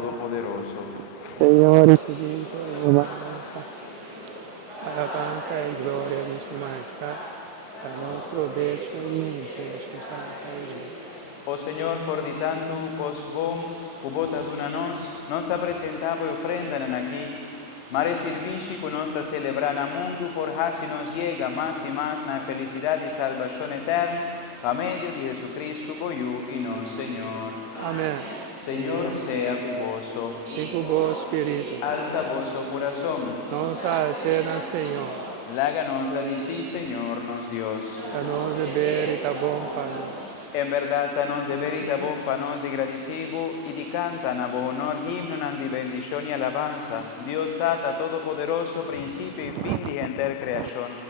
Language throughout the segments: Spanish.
Todopoderoso. Señor, restituye humananza, alabanza y gloria de su majestad, para nuestro provecho y de su santa iglesia. O Señor, por di tantum post vom, cubotat una nos ta presentavo e ofrendan aquí, mare servici con nostra celebrana mundu, por si nos llega más y más na felicidad y salvación eterna, a medio de Jesucristo, voyu y nos, Señor. Amén. Señor, sea cuboso. Y con vos, Espíritu, Alza vosso corazón. nos alcena, Señor, Láganos la di sí, Señor, nos Dios. a nos beber y bom pano. En verdad, danos de verita vos, panos de gradicibo, y di cantan a vos honor, himno di bendición y alabanza. Dios Tata Todopoderoso, principio y fin de enter creación.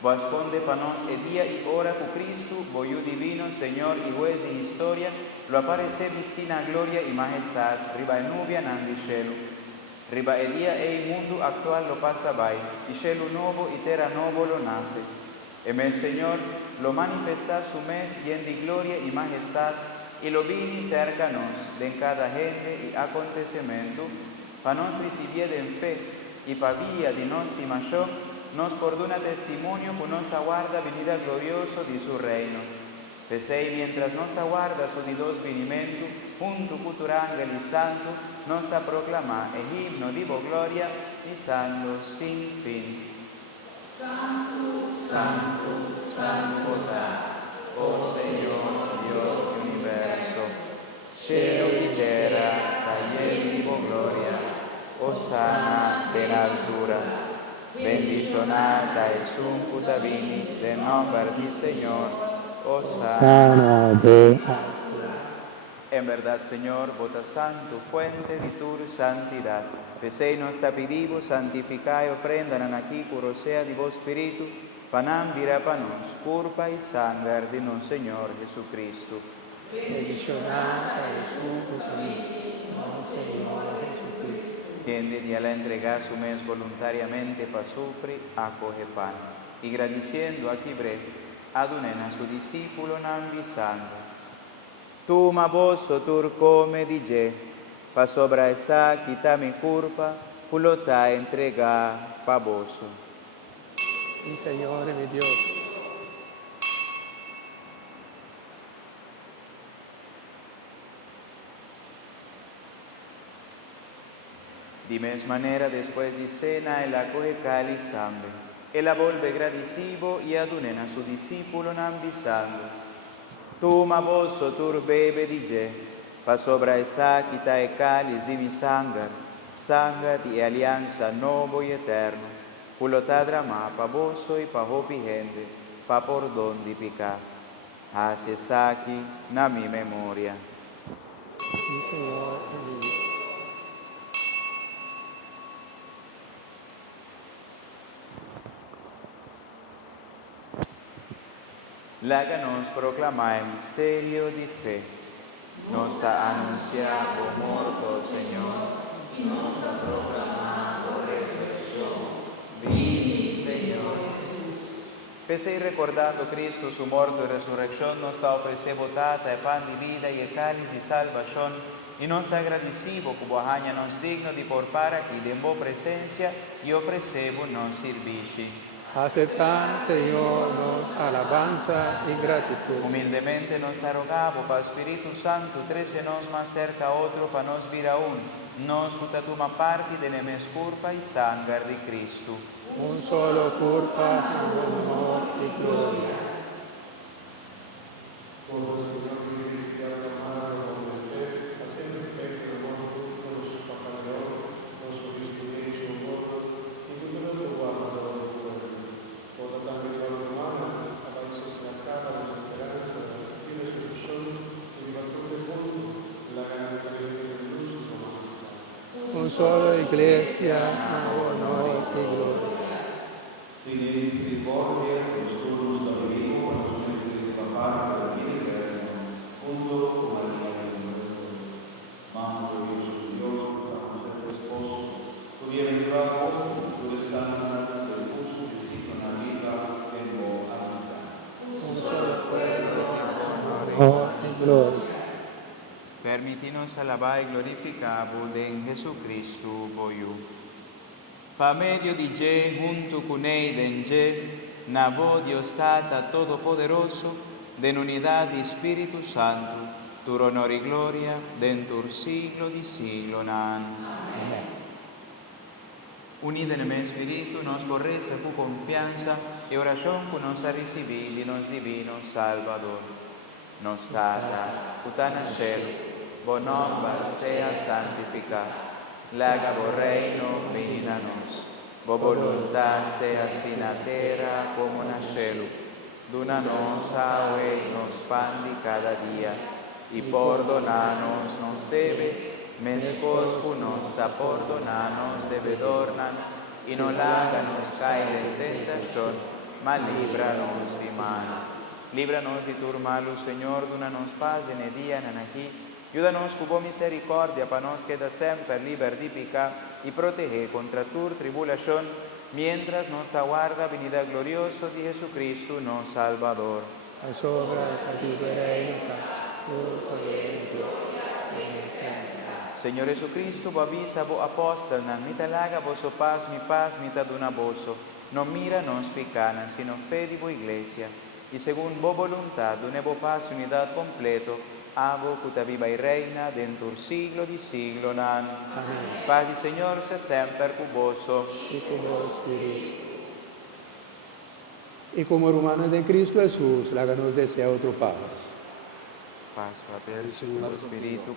Vos esconde panos el día y hora cu Cristo, voyu divino, Señor y juez de historia, lo aparece mistina gloria y majestad, riba el nubia nandi cielo. Riba el día e il mundo actual lo pasa vai, y cielo nuevo y terra nuevo lo nace. En el Señor lo manifesta su mes lleno de gloria y majestad, y lo vini cercanos de cada gente y acontecimiento, para nos recibir en fe y para vía de nuestra estimación, nos perdona testimonio con nuestra guarda venida glorioso de su reino. Pesei mientras nuestra guarda su de dos vinimiento, junto con tu ángel y santo, nos proclama el himno de gloria y santo sin fin. Santo, Santo, Santo, oh Señor, Dios del universo, cielo y tierra, lleno de gloria, Hosanna en altura, bendicionada es un putavini del nombre del Señor, Hosanna de En verdad, Señor, vota santo, fuente de tu santidad. Pesei nos pedimos, santificai ofrendan aquí, curo sea de vos Espíritu, panam virapanos, curpa y sangre de nuestro Señor Jesucristo. bendicionada es un Señor Jesucristo. Quien de la entregar su mes voluntariamente para sufrir, acoge pan. Y agradeciendo aquí breve, adunen a su discípulo nambisando. Tu ma vosso come dice, pa sobra esa quita mi culpa, pulota entrega pa vosso. Y Señor mi Dios, De misma manera, después de cena, él acoge cáliz también. Él vuelve agradecido y adunen a su discípulo nambisando. Tu ma vosso bebe dice, pa sobra esa quita e cáliz di mi sangre di alianza nuevo y eterno, pulota drama pa vosso y pa hopi gente, pa perdón di pecado. Hace saki na mi memoria. y Señor mi Dios. Láganos proclamar el misterio de fe. Nos ha anunciado muerto, Señor, y nos ha proclamado resurrección. Vini, Señor Jesús. Pese y recordando Cristo, su muerte y resurrección, nos da ofrecido tata el pan de vida y el cáliz de salvación, y nos da agradecido como nos digno de por para que de vos presencia y ofrecemos nos servici. Aceptan, Señor, nos alabanza y gratitud. Humildemente nos rogamos, para Espíritu Santo, nos más cerca a otro, para nos vir aún, nos jutatuma parte de nemes culpa y sangre de Cristo. Un solo culpa, honor y gloria. Por el Señor que cristiano amado con fe, haciendo efecto el buen fruto de su papaleo, con su disputa y su voto, y tutto lo guarda del pueblo. Toda también la romana, habéis sostentada en la esperanza de la fe de su visión, y de la cruz de fondo, la gran creencia de luz y la majestad. Un solo iglesia, honor y gloria. Tiene misericordia, nosotros también, con los ministros de papá, de vida eterna, junto con María y María. Mamá glorioso de Dios, que estamos en tu esposo, pudiera llevar a vos, tu santo, del curso que sí con la vida, tengo amistad. Un solo pueblo, honor y gloria. Per permitinos alabar y glorificar en Jesucristo voiu. Pa medio di Je, junto con Eiden Je, Nabo Dios Tata Todopoderoso, en unidad de Espíritu Santo, tu honor y gloria, dentur siglo di siglo. Amén. Unida en el Espíritu, nos por reza con confianza y oración que nos ha recibido nos divino Salvador. Nos Tata, utana cielo, bonombar sea santificado. Laga vo reino, venida nos. Vo voluntad sea así na terra como na cielo. Duna nos hoy nos pan de cada día. Y perdónanos nos debe, mespos nos da perdónanos debedornan. Y no láganos caer en tentación, mas líbranos de mal. Líbranos de tu malo, Señor, duna-nos paz en el día en aquí. Ayúdanos con misericordia para nos quedar siempre libre de pecado y proteger contra tu tribulación, mientras nos aguarda venida gloriosa de Jesucristo, nuestro Salvador. A sopra cattivo reina, poder y gloria. Amén. Señor Jesucristo, vos avisa vos apóstol, mita laga vos paz, mita duna voso. No mira nos pecana, sino fe de vos iglesia. Y según vos voluntad, dune vos paz y unidad completo, abo que viva y reina dentro del siglo di siglo. Amén. Paz del Señor sea siempre con vos. Y con vos, Espíritu. Y como hermanos de Cristo Jesús, háganos desear otro paz. Paz, Padre, Espíritu,